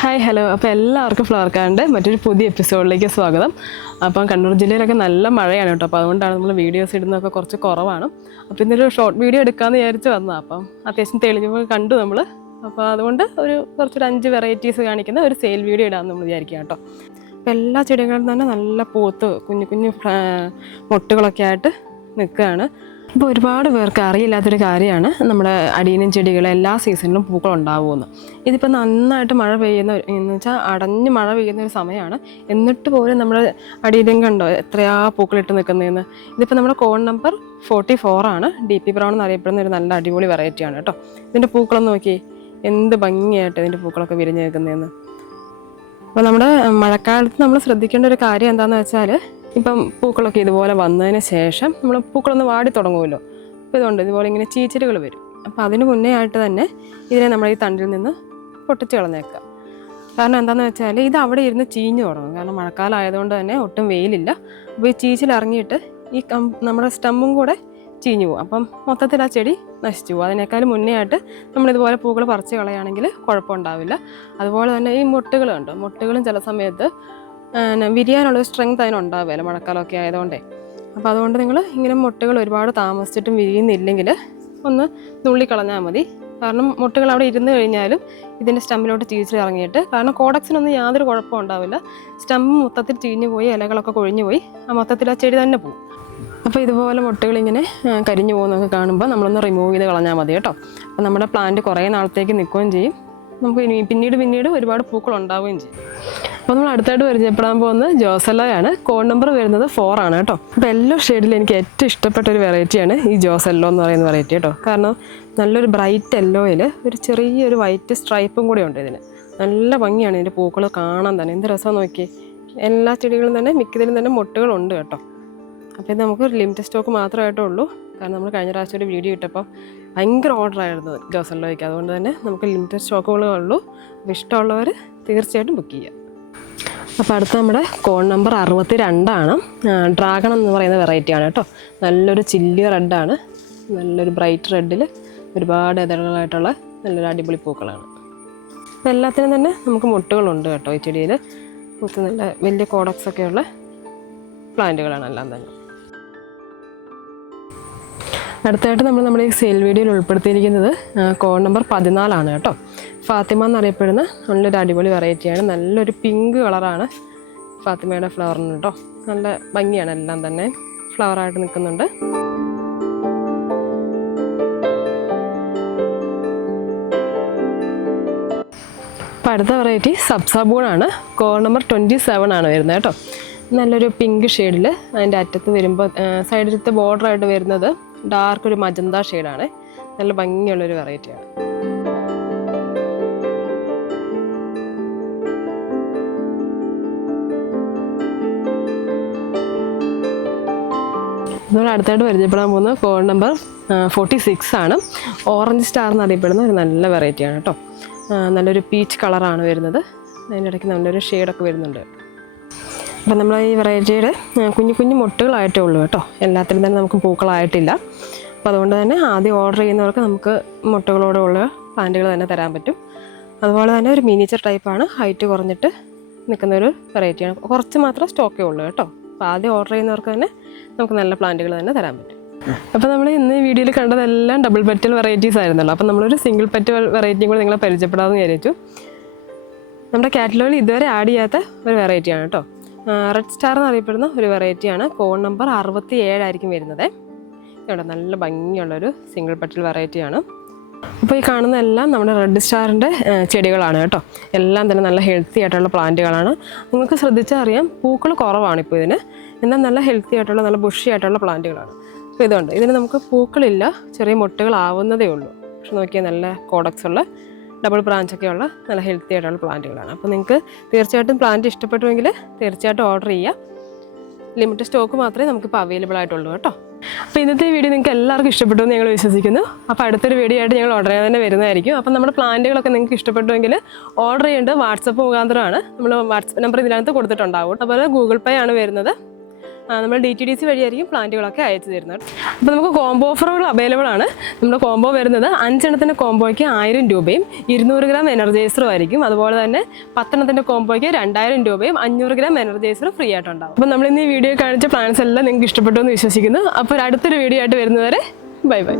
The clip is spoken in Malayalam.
ഹായ് ഹലോ അപ്പോൾ എല്ലാവർക്കും ഫ്ലവർ കാറിന്റെ മറ്റൊരു പുതിയ എപ്പിസോഡിലേക്ക് സ്വാഗതം. അപ്പം കണ്ണൂർ ജില്ലയിലൊക്കെ നല്ല മഴയാണ് കേട്ടോ. അപ്പോൾ അതുകൊണ്ടാണ് നമ്മൾ വീഡിയോസ് ഇടുന്നതൊക്കെ കുറച്ച് കുറവാണ്. അപ്പോൾ ഇന്നൊരു ഷോർട്ട് വീഡിയോ എടുക്കാമെന്ന് വിചാരിച്ച് വന്നതാണ് അപ്പം അത്യാവശ്യം തെളിഞ്ഞപ്പോൾ കണ്ടു നമ്മൾ അപ്പോൾ അതുകൊണ്ട് ഒരു കുറച്ചൊരു അഞ്ച് വെറൈറ്റീസ് കാണിക്കുന്ന ഒരു സെയിൽ വീഡിയോ ഇടാമെന്ന് നമ്മൾ വിചാരിക്കുക കേട്ടോ. അപ്പോൾ എല്ലാ ചെടികളും തന്നെ നല്ല പൂത്ത് കുഞ്ഞു കുഞ്ഞു മൊട്ടുകളൊക്കെ ആയിട്ട് നിൽക്കുകയാണ് ഇപ്പോൾ ഒരുപാട് പേർക്ക് അറിയില്ലാത്തൊരു കാര്യമാണ് നമ്മുടെ അടിയനും ചെടികൾ എല്ലാ സീസണിലും പൂക്കൾ ഉണ്ടാവുമെന്ന് ഇതിപ്പോൾ നന്നായിട്ട് മഴ പെയ്യുന്ന എന്ന് വെച്ചാൽ അടഞ്ഞ് മഴ പെയ്യുന്ന ഒരു സമയമാണ്. എന്നിട്ട് പോലും നമ്മുടെ അടിയിലും കണ്ടോ എത്രയാ പൂക്കളിട്ട് നിൽക്കുന്നതെന്ന്. ഇതിപ്പോൾ നമ്മുടെ കോൺ നമ്പർ ഫോർട്ടി ഫോറാണ് ഡി പി ബ്രൗൺ എന്നറിയപ്പെടുന്ന ഒരു നല്ല അടിപൊളി വെറൈറ്റിയാണ് കേട്ടോ. ഇതിന്റെ പൂക്കളൊന്ന് നോക്കി. എന്ത് ഭംഗിയായിട്ട് ഇതിന്റെ പൂക്കളൊക്കെ വിരിഞ്ഞ് നിൽക്കുന്നതെന്ന്. അപ്പോൾ നമ്മുടെ മഴക്കാലത്ത് നമ്മൾ ശ്രദ്ധിക്കേണ്ട ഒരു കാര്യം എന്താണെന്ന് വെച്ചാൽ ഇപ്പം പൂക്കളൊക്കെ ഇതുപോലെ വന്നതിന് ശേഷം നമ്മൾ പൂക്കളൊന്ന് വാടി തുടങ്ങുമല്ലോ. അപ്പോൾ ഇതുകൊണ്ട് ഇതുപോലെ ഇങ്ങനെ ചീച്ചിലുകൾ വരും. അപ്പോൾ അതിന് മുന്നേ ആയിട്ട് തന്നെ ഇതിനെ നമ്മൾ ഈ തണ്ടിൽ നിന്ന് പൊട്ടിച്ച് കളഞ്ഞേക്കുക. കാരണം എന്താണെന്ന് വെച്ചാൽ ഇത് അവിടെ ഇരുന്ന് ചീഞ്ഞു തുടങ്ങും. കാരണം മഴക്കാലം ആയതുകൊണ്ട് തന്നെ ഒട്ടും വെയിലില്ല. അപ്പോൾ ഈ ചീച്ചിൽ ഇറങ്ങിയിട്ട് ഈ കം നമ്മുടെ സ്റ്റമ്പും കൂടെ ചീഞ്ഞു പോകും അപ്പം മൊത്തത്തിൽ ആ ചെടി നശിച്ചു പോകും. അതിനേക്കാൾ മുന്നേ ആയിട്ട് നമ്മളിതുപോലെ പൂക്കൾ പറിച്ച് കളയുകയാണെങ്കിൽ കുഴപ്പമുണ്ടാവില്ല അതുപോലെ തന്നെ ഈ മുട്ടുകളുണ്ട്. മുട്ടുകളും ചില സമയത്ത് വിരിയാനുള്ള സ്ട്രെങ്ത് അതിനുണ്ടാവുമല്ലോ മഴക്കാലമൊക്കെ ആയതുകൊണ്ടേ. അപ്പോൾ അതുകൊണ്ട് നിങ്ങൾ ഇങ്ങനെ മുട്ടകൾ ഒരുപാട് താമസിച്ചിട്ടും വിരിയുന്നില്ലെങ്കിൽ ഒന്ന് നുള്ളിക്കളഞ്ഞാൽ മതി. കാരണം മുട്ടകൾ അവിടെ ഇരുന്ന് കഴിഞ്ഞാലും ഇതിന്റെ സ്റ്റമ്പിലോട്ട് ചീച്ചിൽ ഇറങ്ങിയിട്ട് കാരണം കോഡക്സിനൊന്നും യാതൊരു കുഴപ്പവും ഉണ്ടാവില്ല. സ്റ്റമ്പ് മൊത്തത്തിൽ ചീഞ്ഞു പോയി ഇലകളൊക്കെ കൊഴിഞ്ഞു പോയി ആ മൊത്തത്തിൽ ആ ചെടി തന്നെ പോകും. അപ്പോൾ ഇതുപോലെ മുട്ടകൾ ഇങ്ങനെ കരിഞ്ഞു പോകുന്നതൊക്കെ കാണുമ്പോൾ നമ്മളൊന്ന് റിമൂവ് ചെയ്ത് കളഞ്ഞാൽ മതി കേട്ടോ. അപ്പോൾ നമ്മുടെ പ്ലാന്റ് കുറേ നാളത്തേക്ക് നിൽക്കുകയും ചെയ്യും. നമുക്ക് ഇനി പിന്നീട് പിന്നീട് ഒരുപാട് പൂക്കൾ ഉണ്ടാവുകയും ചെയ്യും. അപ്പോൾ നമ്മൾ അടുത്തായിട്ട് പരിചയപ്പെടാൻ പോകുന്നത് ജോസെല്ലോയാണ്. കോഡ് നമ്പർ വരുന്നത് ഫോർ ആണ് കേട്ടോ. അപ്പോൾ എല്ലോ ഷെയ്ഡിൽ എനിക്ക് ഏറ്റവും ഇഷ്ടപ്പെട്ട ഒരു വെറൈറ്റിയാണ് ഈ ജോസെല്ലോ എന്ന് പറയുന്ന വെറൈറ്റി കേട്ടോ. കാരണം നല്ലൊരു ബ്രൈറ്റ് യെല്ലോയിൽ ഒരു ചെറിയൊരു വൈറ്റ് സ്ട്രൈപ്പും കൂടി ഉണ്ട് ഇതിന്. നല്ല ഭംഗിയാണ് ഇതിന്റെ പൂക്കൾ കാണാൻ തന്നെ. എന്ത് രസം നോക്കി എല്ലാ ചെടികളും തന്നെ മിക്കതിലും തന്നെ മുട്ടുകളുണ്ട് കേട്ടോ. അപ്പോൾ ഇത് നമുക്ക് ലിമിറ്റഡ് സ്റ്റോക്ക് മാത്രമായിട്ടേ ഉള്ളൂ. കാരണം നമ്മൾ കഴിഞ്ഞ പ്രാവശ്യം ഒരു വീഡിയോ ഇട്ടപ്പോൾ ഭയങ്കര ഓർഡർ ആയിരുന്നു ജോസല്ലോയ്ക്ക്. അതുകൊണ്ട് തന്നെ നമുക്ക് ലിമിറ്റഡ് സ്റ്റോക്കുകളേ ഉള്ളൂ. അപ്പോൾ ഇഷ്ടമുള്ളവർ തീർച്ചയായിട്ടും ബുക്ക് ചെയ്യുക അപ്പോൾ അടുത്ത നമ്മുടെ കോൺ നമ്പർ അറുപത്തി രണ്ടാണ് ഡ്രാഗൺ എന്ന് പറയുന്ന വെറൈറ്റിയാണ് കേട്ടോ. നല്ലൊരു ചില്ലി റെഡാണ് നല്ലൊരു ബ്രൈറ്റ് റെഡിൽ ഒരുപാട് ഇതളുകളായിട്ടുള്ള നല്ലൊരു അടിപൊളി പൂക്കളാണ്. അപ്പോൾ എല്ലാത്തിനും തന്നെ നമുക്ക് മുട്ടുകളുണ്ട് കേട്ടോ ഈ ചെടിയിൽ മുത്ത് നല്ല വലിയ കോഡക്സ് ഒക്കെയുള്ള പ്ലാന്റുകളാണ് എല്ലാം തന്നെ. അടുത്തായിട്ട് നമ്മൾ നമ്മുടെ ഈ സെയിൽ വീഡിയോയിൽ ഉൾപ്പെടുത്തിയിരിക്കുന്നത് കോൺ നമ്പർ പതിനാലാണ് കേട്ടോ. ഫാത്തിമ എന്നറിയപ്പെടുന്ന നല്ലൊരു അടിപൊളി വെറൈറ്റിയാണ്. നല്ലൊരു പിങ്ക് കളറാണ് ഫാത്തിമയുടെ ഫ്ലവറിന് കേട്ടോ നല്ല ഭംഗിയാണ് എല്ലാം തന്നെ. ഫ്ലവറായിട്ട് നിൽക്കുന്നുണ്ട്. അപ്പോൾ അടുത്ത വെറൈറ്റി സബ്സാബൂണാണ് കോഡ് നമ്പർ ട്വന്റി സെവൻ ആണ് വരുന്നത് കേട്ടോ. നല്ലൊരു പിങ്ക് ഷെയ്ഡിൽ അതിന്റെ അറ്റത്ത് വരുമ്പോൾ സൈഡിലത്തെ ബോർഡറായിട്ട് വരുന്നത് ഡാർക്ക് ഒരു മജന്ത ഷെയ്ഡാണ് നല്ല ഭംഗിയുള്ളൊരു വെറൈറ്റിയാണ് നമ്മൾ അടുത്തായിട്ട് പരിചയപ്പെടാൻ പോകുന്ന ഫോൺ നമ്പർ ഫോർട്ടി സിക്സ് ആണ്. ഓറഞ്ച് സ്റ്റാർ എന്നറിയപ്പെടുന്ന ഒരു നല്ല വെറൈറ്റിയാണ് കേട്ടോ. നല്ലൊരു പീച്ച് കളറാണ് വരുന്നത്. അതിന്റെ ഇടയ്ക്ക് നല്ലൊരു ഷെയ്ഡൊക്കെ വരുന്നുണ്ട്. അപ്പം നമ്മൾ ഈ വെറൈറ്റിയുടെ കുഞ്ഞു കുഞ്ഞു മുട്ടുകളായിട്ടേ ഉള്ളൂ കേട്ടോ. എല്ലാത്തിലും തന്നെ നമുക്ക് പൂക്കളായിട്ടില്ല. അപ്പോൾ അതുകൊണ്ട് തന്നെ ആദ്യം ഓർഡർ ചെയ്യുന്നവർക്ക് നമുക്ക് മുട്ടകളോടുള്ള പ്ലാന്റുകൾ തന്നെ തരാൻ പറ്റും. അതുപോലെ തന്നെ ഒരു മിനിച്ചർ ടൈപ്പാണ് ഹൈറ്റ് കുറഞ്ഞിട്ട് നിൽക്കുന്ന ഒരു വെറൈറ്റിയാണ് കുറച്ച് മാത്രം സ്റ്റോക്കേ ഉള്ളൂ കേട്ടോ. അപ്പോൾ ആദ്യം ഓർഡർ ചെയ്യുന്നവർക്ക് തന്നെ നമുക്ക് നല്ല പ്ലാന്റുകൾ തന്നെ തരാൻ പറ്റും. അപ്പോൾ നമ്മൾ ഇന്ന് വീഡിയോയിൽ കണ്ടതെല്ലാം ഡബിൾ പെറ്റൽ വെറൈറ്റീസ് ആയിരുന്നല്ലോ. അപ്പോൾ നമ്മളൊരു സിംഗിൾ പെറ്റ് വെറൈറ്റിയും കൂടെ നിങ്ങളെ പരിചയപ്പെടാമെന്ന് വിചാരിച്ചു. നമ്മുടെ കാറ്റലോഗിൽ ഇതുവരെ ആഡ് ചെയ്യാത്ത ഒരു വെറൈറ്റിയാണ് കേട്ടോ. റെഡ് സ്റ്റാർ എന്നറിയപ്പെടുന്ന ഒരു വെറൈറ്റിയാണ് കോൺ നമ്പർ അറുപത്തി ഏഴായിരിക്കും വരുന്നത്. ഇവിടെ നല്ല ഭംഗിയുള്ളൊരു സിംഗിൾ പെറ്റൽ വെറൈറ്റിയാണ് അപ്പോൾ ഈ കാണുന്ന എല്ലാം നമ്മുടെ റെഡ് സ്റ്റാറിന്റെ ചെടികളാണ് കേട്ടോ. എല്ലാം തന്നെ നല്ല ഹെൽത്തി ആയിട്ടുള്ള പ്ലാന്റുകളാണ്. നിങ്ങൾക്ക് ശ്രദ്ധിച്ചാൽ അറിയാം പൂക്കൾ കുറവാണ് ഇപ്പോൾ ഇതിന്. എന്നാൽ നല്ല ഹെൽത്തി ആയിട്ടുള്ള നല്ല ബുഷി ആയിട്ടുള്ള പ്ലാന്റുകളാണ്. അപ്പോൾ ഇതുണ്ട്. ഇതിന് നമുക്ക് പൂക്കളില്ല ചെറിയ മുട്ടകളാവുന്നതേ ഉള്ളൂ. പക്ഷെ നോക്കിയാൽ നല്ല കോഡക്സ് ഉള്ള ഡബിൾ ബ്രാഞ്ചൊക്കെ ഉള്ള നല്ല ഹെൽത്തി ആയിട്ടുള്ള പ്ലാന്റുകളാണ്. അപ്പോൾ നിങ്ങൾക്ക് തീർച്ചയായിട്ടും പ്ലാന്റ് ഇഷ്ടപ്പെട്ടുവെങ്കിൽ തീർച്ചയായിട്ടും ഓർഡർ ചെയ്യുക ലിമിറ്റഡ് സ്റ്റോക്ക് മാത്രമേ നമുക്കിപ്പോൾ അവൈലബിൾ ആയിട്ടുള്ളൂ കേട്ടോ. അപ്പോൾ ഇന്നത്തെ വീഡിയോ നിങ്ങൾക്ക് എല്ലാവർക്കും ഇഷ്ടപ്പെട്ടു എന്ന് ഞങ്ങൾ വിശ്വസിക്കുന്നു. അപ്പോൾ അടുത്തൊരു വീഡിയോ ആയിട്ട് ഞങ്ങൾ ഓർഡർ ചെയ്യാൻ തന്നെ വരുന്നതായിരിക്കും. അപ്പോൾ നമ്മുടെ പ്ലാന്റുകളൊക്കെ നിങ്ങൾക്ക് ഇഷ്ടപ്പെട്ടുവെങ്കിൽ ഓർഡർ ചെയ്യേണ്ടത് വാട്സപ്പ് മുഖാന്തരമാണ്. നമ്മൾ വാട്സപ്പ് നമ്പർ ഇതിനകത്ത് കൊടുത്തിട്ടുണ്ടാവും. അതുപോലെ ഗൂഗിൾ പേ ആണ് വരുന്നത്. നമ്മൾ ഡി ടി ഡി സി വഴിയായിരിക്കും പ്ലാന്റുകളൊക്കെ അയച്ചു തരുന്നത്. അപ്പോൾ നമുക്ക് കോംബോ ഓഫറുകൾ അവൈലബിൾ ആണ്. നമ്മുടെ കോംബോ വരുന്നത് അഞ്ചെണ്ണത്തിന്റെ കോംബോയ്ക്ക് ആയിരം രൂപയും ഇരുന്നൂറ് ഗ്രാം എനർജൈസറും ആയിരിക്കും. അതുപോലെ തന്നെ പത്തെണ്ണത്തിന്റെ കോംബോയ്ക്ക് രണ്ടായിരം രൂപയും അഞ്ഞൂറ് ഗ്രാം എനർജൈസറും ഫ്രീ ആയിട്ടുണ്ടാവും. അപ്പോൾ നമ്മൾ ഇന്ന് ഈ വീഡിയോ കാണിച്ച പ്ലാൻസ് എല്ലാം നിങ്ങൾക്ക് ഇഷ്ടപ്പെട്ടു എന്ന് വിശ്വസിക്കുന്നു. അപ്പോൾ അടുത്തൊരു വീഡിയോ ആയിട്ട് വരുന്നവരെ ബൈ ബൈ.